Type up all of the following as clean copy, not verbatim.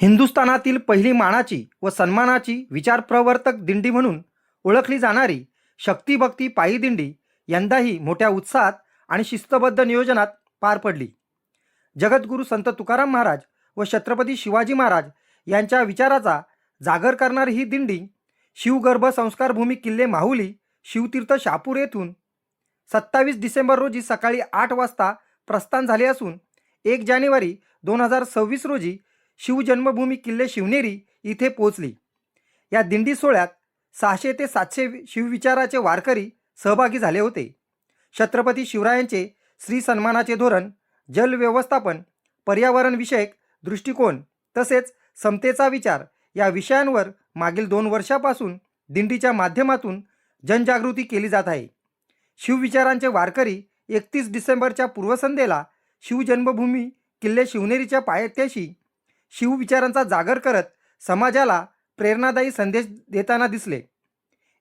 हिंदुस्थानातील पहिली मानाची व सन्मानाची विचारप्रवर्तक दिंडी म्हणून ओळखली जाणारी शक्तिभक्ती पायी दिंडी यंदाही मोठ्या उत्साहात आणि शिस्तबद्ध नियोजनात पार पडली। जगद्गुरू संत तुकाराम महाराज व छत्रपती शिवाजी महाराज यांच्या विचाराचा जागर करणारी ही दिंडी शिवगर्भ संस्कार भूमी किल्ले माहुली शिवतीर्थ शहापूर येथून 27 डिसेंबर रोजी सकाळी 8 वाजता प्रस्थान झाले असून 1 जानेवारी 2026 रोजी शिवजन्मभूमी किल्ले शिवनेरी इथे पोहोचली। या दिंडी सोहळ्यात 600 ते 700 शिवविचाराचे वारकरी सहभागी झाले होते। छत्रपती शिवरायांचे श्री सन्मानाचे धोरण, जल व्यवस्थापन, पर्यावरण विषयक दृष्टिकोन तसेच समतेचा विचार या विषयांवर मागील 2 वर्षापासून दिंडीच्या माध्यमातून जनजागृती केली जात आहे। शिवविचारांचे वारकरी 31 डिसेंबरच्या पूर्वसंध्येला शिवजन्मभूमी किल्ले शिवनेरीच्या पायथ्याशी शिवविचारांचा जागर करत समाजाला प्रेरणादायी संदेश देताना दिसले।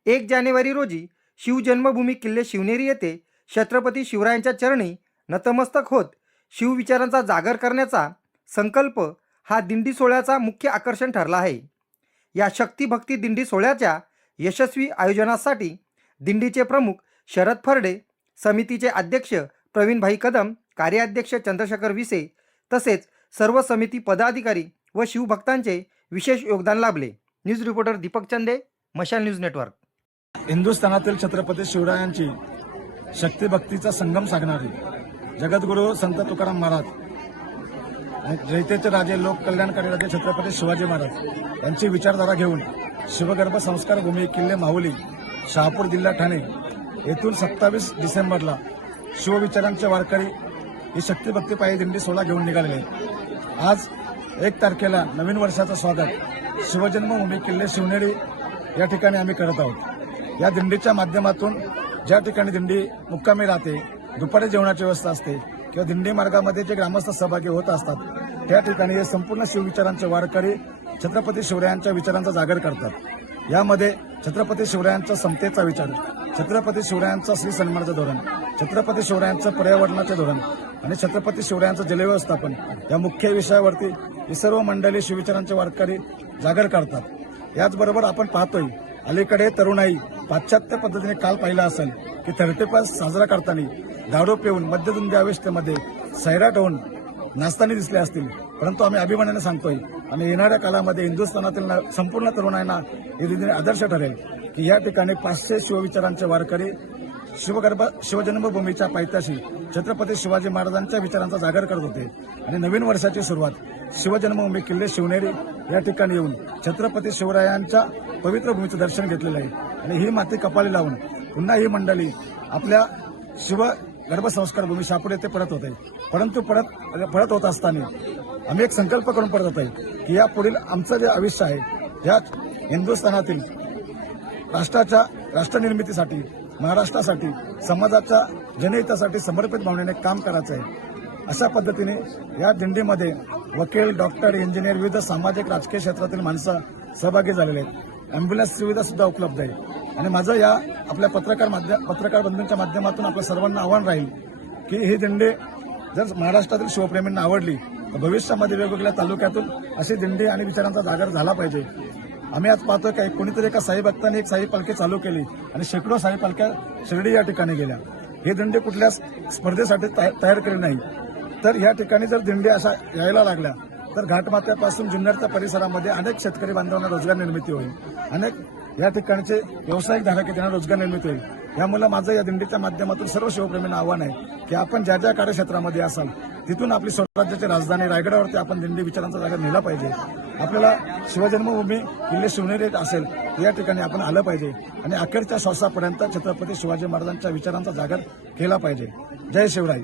1 जानेवारी रोजी शिवजन्मभूमी किल्ले शिवनेरी येथे छत्रपती शिवरायांच्या चरणी नतमस्तक होत शिवविचारांचा जागर करण्याचा संकल्प हा दिंडी सोहळ्याचा मुख्य आकर्षण ठरला आहे। या शक्तिभक्ती दिंडी सोहळ्याच्या यशस्वी आयोजनासाठी दिंडीचे प्रमुख शरद फरडे, समितीचे अध्यक्ष प्रवीणभाई कदम, कार्याध्यक्ष चंद्रशेखर विसे तसेच सर्व समिती पदाधिकारी व शिवभक्तांचे विशेष योगदान लाभले। न्यूज रिपोर्टर दीपक चंदे, मशाल न्यूज नेटवर्क। हिंदुस्थानातील छत्रपती शिवरायांची शक्तिभक्तीचा संगम साधणारी जगद्गुरू संत तुकाराम महाराज, रयतेचे राजे, लोक कल्याणकारी राजे छत्रपती शिवाजी महाराज यांची विचारधारा घेऊन शिवगर्भ संस्कार भूमी किल्ले माहुली शहापूर जिल्हा ठाणे येथून 27 डिसेंबरला शिवविचारांचे वारकरी ही शक्तिभक्ती पायी दिंडी सोहळा घेऊन निघालेले आहेत। आज 1 तारखेला नवीन वर्षाचं स्वागत शिवजन्मभूमी किल्ले शिवनेरी या ठिकाणी आम्ही करत आहोत। या दिंडीच्या माध्यमातून ज्या ठिकाणी दिंडी मुक्कामी राहते, दुपारी जेवणाची व्यवस्था असते किंवा दिंडी मार्गामध्ये जे ग्रामस्थ सहभागी होत असतात त्या ठिकाणी हे संपूर्ण शिवविचारांचे वारकरी छत्रपती शिवरायांच्या विचारांचा जागर करतात। यामध्ये छत्रपती शिवरायांचा समतेचा विचार, छत्रपती शिवरायांचा श्री सन्मानाचं धोरण, छत्रपती शिवरायांचं पर्यावरणाचे धोरण आणि छत्रपती शिवरायांचं जलव्यवस्थापन या मुख्य विषयावरती ही सर्व मंडळी शिवविचारांचे वारकरी जागर करतात। याचबरोबर आपण पाहतोय अलीकडे तरुणाई पाश्चात्य पद्धतीने काल पाहिला असेल की 30+ साजरा करताना दारू पिऊन मद्यधुंदी अवस्थेमध्ये सैराट होऊन नाचताना दिसले असतील, परंतु आम्ही अभिमानाने सांगतोय आणि येणाऱ्या काळामध्ये हिंदुस्थानातील संपूर्ण तरुणांना हे दिंडी आदर्श ठरेल की या ठिकाणी 500 शिवविचारांचे वारकरी शिवजन्मभूमीच्या पायथ्याशी छत्रपती शिवाजी महाराजांच्या विचारांचा जागर करत होते आणि नवीन वर्षाची सुरुवात शिवजन्मभूमी किल्ले शिवनेरी या ठिकाणी येऊन छत्रपती शिवरायांच्या पवित्र भूमीचं दर्शन घेतलेलं आहे आणि ही माती कपाळी लावून पुन्हा ही मंडळी आपल्या शिवगर्भ भूमी शहापूर येथे परत होते। परंतु परत होत असताना आम्ही एक संकल्प करून परत होत आहे की या पुढील आमचं जे आयुष्य आहे यात हिंदुस्थानातील राष्ट्रनिर्मितीसाठी, महाराष्ट्रासाठी, समाजाच्या जनहितासाठी समर्पित भावनेने काम करायचं आहे। अशा पद्धतीने या दिंडीमध्ये वकील, डॉक्टर, इंजिनियर, विविध सामाजिक राजकीय क्षेत्रातील माणसं सहभागी झालेले आहेत। अँब्युलन्स सुविधा सुद्धा उपलब्ध आहे आणि माझं या आपल्या पत्रकार बंधूंच्या माध्यमातून आपल्या सर्वांना आव्हान राहील की ही दिंडी जर महाराष्ट्रातील शिवप्रेमींना आवडली तर भविष्यामध्ये वेगवेगळ्या तालुक्यातून अशी दिंडी आणि विचारांचा जागर झाला पाहिजे। आम्ही आज पाहतोय की कोणीतरी एका साई भक्तांनी एक साई पालखी चालू केली आणि शेकडो साई पालख्या शिर्डी या ठिकाणी गेल्या। ही दिंडी कुठल्या स्पर्धेसाठी तयार केली नाही, तर या ठिकाणी जर दिंडी अशा यायला लागल्या तर घाटमाथ्यापासून जुन्नरच्या परिसरामध्ये अनेक शेतकरी बांधवांना रोजगार निर्मिती होईल, अनेक या ठिकाणचे व्यावसायिक धारक त्यांना रोजगार निर्मिती होईल। यामुळे माझं या दिंडीच्या माध्यमातून सर्व शिवप्रेमींना आव्हान आहे की आपण ज्या ज्या कार्यक्षेत्रामध्ये असाल तिथून आपली स्वराज्याची राजधानी रायगडावरती आपण दिंडी विचारांचा जागा नेला पाहिजे। आपल्याला शिवजन्मभूमी किल्ले शिवनेरी असेल या ठिकाणी आपण आलं पाहिजे आणि अखेरच्या श्वासापर्यंत छत्रपती शिवाजी महाराजांच्या विचारांचा जागर केला पाहिजे। जय शिवराय।